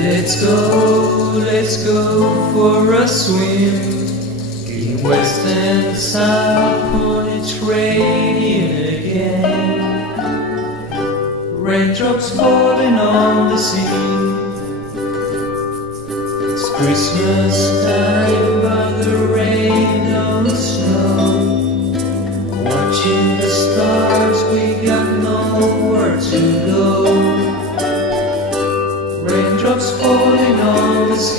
Let's go for a swim in west and south when it's raining again. Raindrops falling on the sea. It's Christmas time, but the rain don't snow. Watching the stars, we got nowhere to go. Raindrops falling on the sea.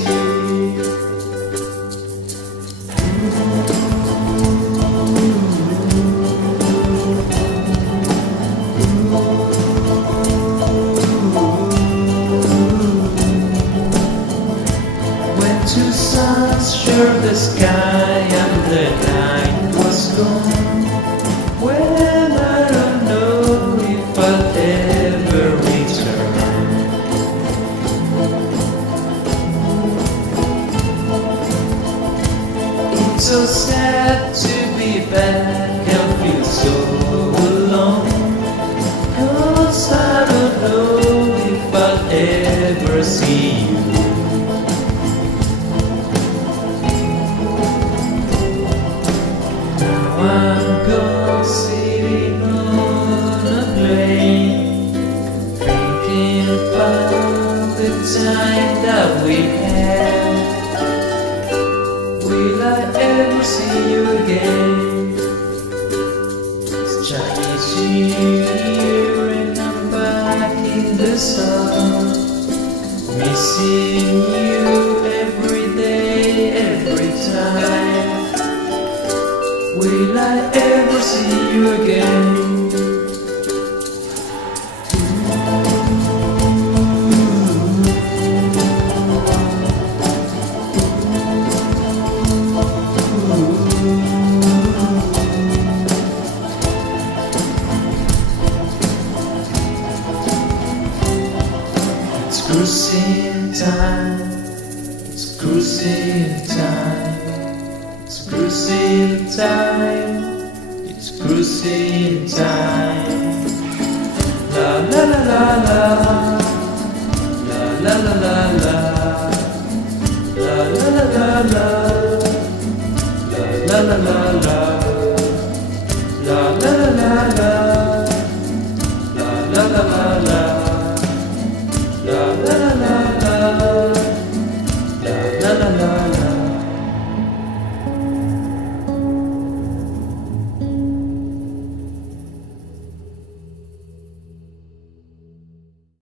When two suns shared the sky and the night was gone, when I don't know if I'll ever return. It's so sad to be back and feel so alone, 'cause I don't know if I'll ever see you. Now I'm gone sitting on a plane, thinking about the time that we had. Will I ever see you again? It's Chinese New Year and I'm back in the sun, missing you every day, every time. Will I ever see you again? It's cruising time, it's cruising time, it's cruising time, it's cruising time. La la la la la.